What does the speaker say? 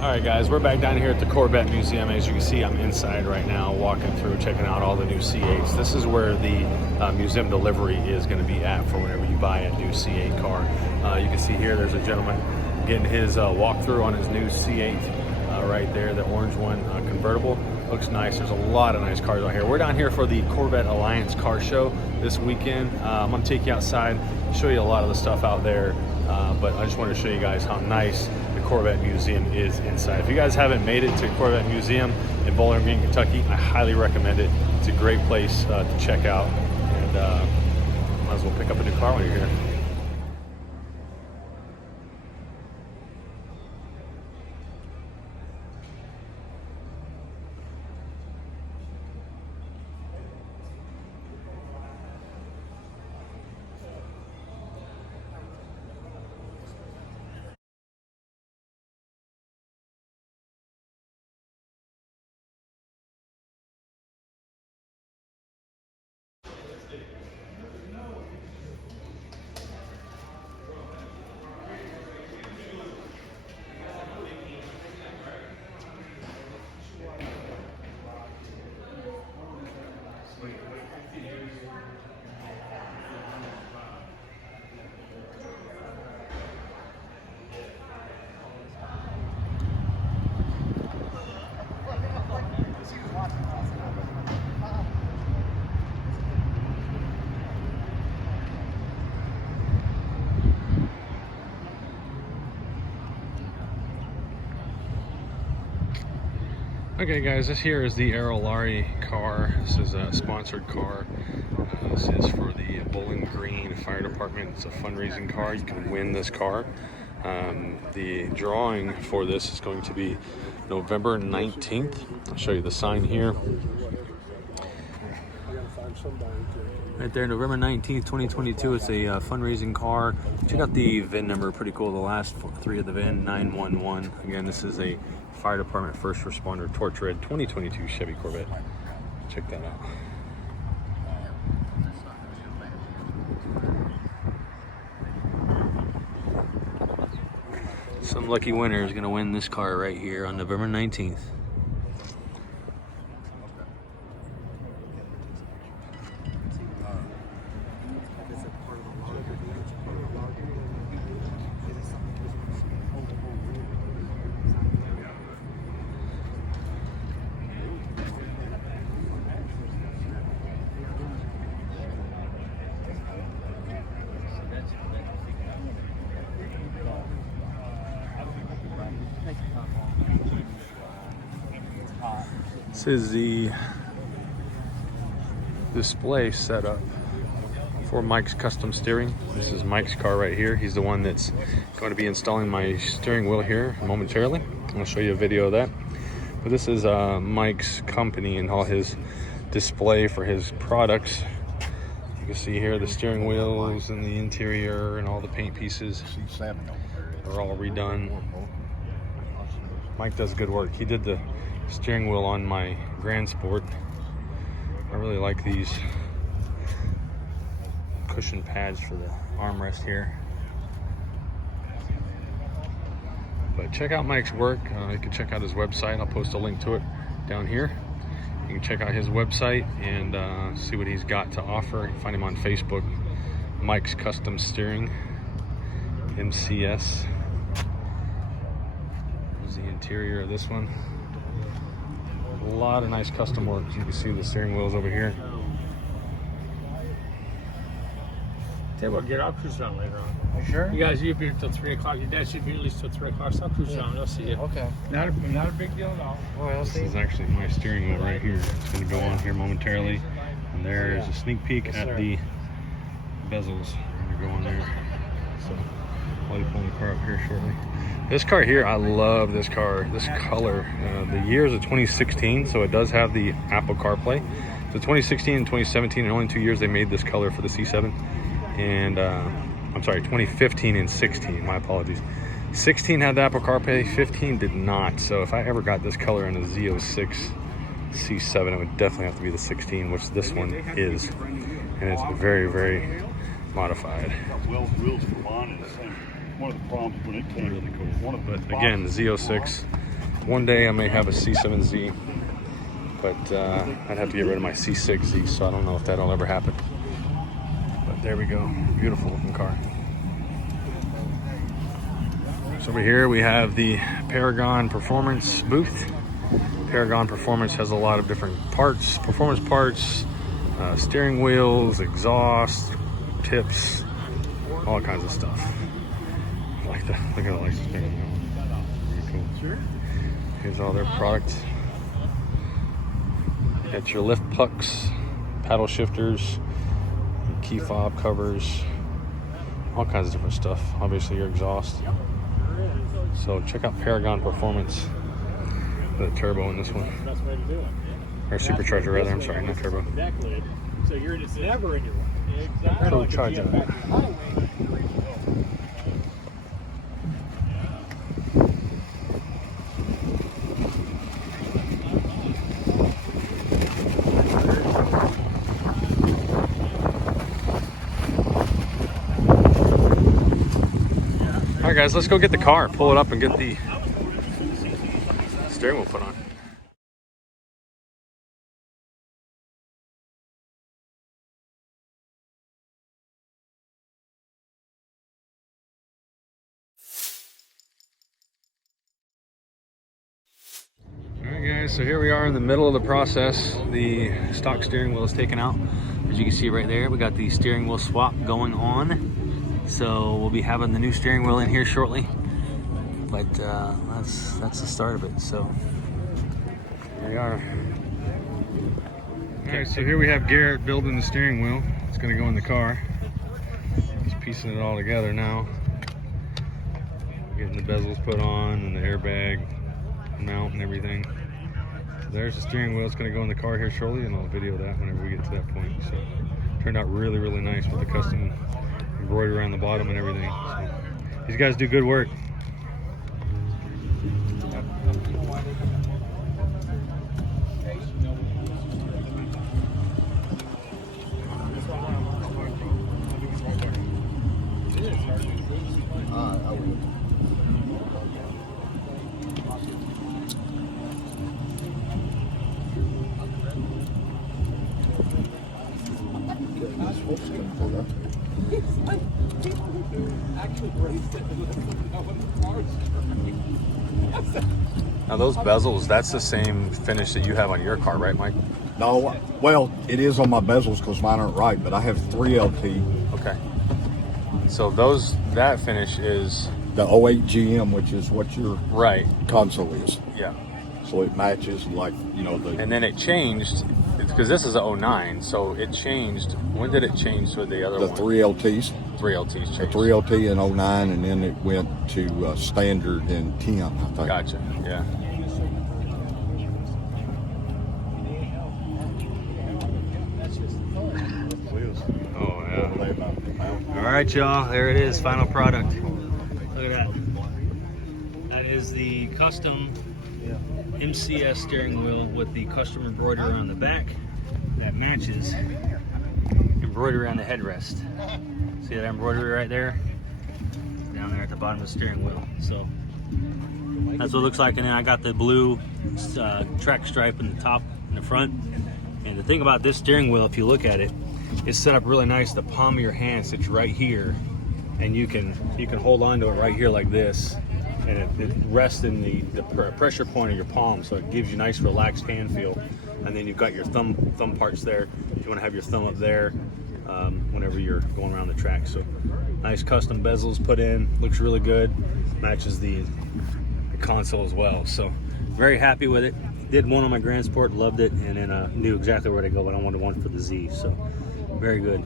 All right, guys, we're back down here at the Corvette Museum. As you can see, I'm inside right now, walking through, checking out all the new C8s. This is where the museum delivery is going to be at for whenever you buy a new C8 car. You can see here, there's a gentleman getting his walkthrough on his new C8 right there, the orange one, convertible. Looks nice. There's a lot of nice cars out here. We're down here for the Corvette Alliance car show this weekend. I'm going to take you outside, show you a lot of the stuff out there, but I just want to show you guys how nice the Corvette Museum is inside. If you guys haven't made it to Corvette Museum in Bowling Green, Kentucky, I highly recommend it. It's a great place to check out, and might as well pick up a new car when you're here. Okay guys, this here is the Aerollari car. This is a sponsored car. This is for the Bowling Green Fire Department. It's a fundraising car. You can win this car. The drawing for this is going to be November 19th. I'll show you the sign here. Right there, November 19th, 2022. It's a fundraising car. Check out the VIN number, pretty cool. The last three of the VIN, 911. Again, this is a Fire Department First Responder Torch Red 2022 Chevy Corvette. Check that out. Some lucky winner is going to win this car right here on November 19th. This is the display setup for Mike's custom steering. This is Mike's car right here. He's the one that's going to be installing my steering wheel here momentarily. I'll show you a video of that. But this is Mike's company and all his display for his products. You can see here the steering wheels and the interior and all the paint pieces are all redone. Mike does good work. He did the steering wheel on my Grand Sport. I really like these cushion pads for the armrest here. But check out Mike's work. You can check out his website. I'll post a link to it down here. You can check out his website and see what he's got to offer. You can find him on Facebook, Mike's Custom Steering, MCS. Here's the interior of this one. A lot of nice custom work. You can see the steering wheels over here. Tell you what, get our cruise around later on. You sure? You guys, you'll be here till 3 o'clock. Your dad should be at least till 3 o'clock. So I'll cruise around. I'll see you. Okay. Not a big deal at all. Well, This is actually my steering wheel right here. It's going to go on here momentarily. And there's a sneak peek at the bezels. I'm going to go on there. So I'll be pulling the car up here shortly. This car here, I love this car. This color. The year is a 2016, so it does have the Apple CarPlay. So 2016 and 2017, in only 2 years, they made this color for the C7. And I'm sorry, 2015 and 16. My apologies. 16 had the Apple CarPlay, 15 did not. So if I ever got this color in a Z06 C7, it would definitely have to be the 16, which this one is. And it's very, very modified. Well, wheels for mine is one of the problems when it came. Really cool. But again, the Z06 One day I may have a C7Z, but I'd have to get rid of my C6Z, so I don't know if that'll ever happen. But there we go, beautiful looking car. So over here we have the Paragon Performance booth. Paragon Performance has a lot of different parts, performance parts, steering wheels, exhaust, tips, all kinds of stuff. I like that. Look at the license plate. Pretty cool. Here's all their products. Got your lift pucks, paddle shifters, key fob covers, all kinds of different stuff. Obviously your exhaust. So check out Paragon Performance. The turbo in this one. Or supercharger rather, I'm sorry, not turbo. Exactly. So you're just never in your way. Exactly. Turbocharger. Alright guys, let's go get the car, pull it up and get the steering wheel put on. Alright guys, so here we are in the middle of the process. The stock steering wheel is taken out. As you can see right there, we got the steering wheel swap going on. So we'll be having the new steering wheel in here shortly. But that's the start of it. So here we are. Alright, so here we have Garrett building the steering wheel. It's going to go in the car. He's piecing it all together now. Getting the bezels put on and the airbag mount and everything. So there's the steering wheel. It's going to go in the car here shortly, and I'll video that whenever we get to that point. So turned out really, really nice with the custom embroidery around the bottom and everything. So these guys do good work. Now those bezels, that's the same finish that you have on your car, right, Mike? No, well, it is on my bezels because mine aren't right, but I have 3LT. Okay. So that finish is The 08 GM, which is what your right console is. Yeah. So it matches like, the... And then it changed, because this is a 09, so it changed. When did it change to the other The one? 3LTs. 3LTs changed. The 3LT in 09, and then it went to standard in 10, I think. Gotcha, yeah. Oh, yeah. All right, y'all, there it is, final product. Look at that. That is the custom MCS steering wheel with the custom embroidery on the back that matches embroidery on the headrest. See that embroidery right there? Down there at the bottom of the steering wheel. So that's what it looks like. And then I got the blue track stripe in the top and the front. And the thing about this steering wheel, if you look at it, it's set up really nice. The palm of your hand sits right here, and you can hold on to it right here like this, and it rests in the pressure point of your palm, so it gives you nice relaxed hand feel. And then you've got your thumb parts there if you want to have your thumb up there whenever you're going around the track. So nice custom bezels put in, looks really good, matches the console as well. So very happy with it. Did one on my Grand Sport, loved it, and then knew exactly where to go, but I wanted one for the Z. So very good.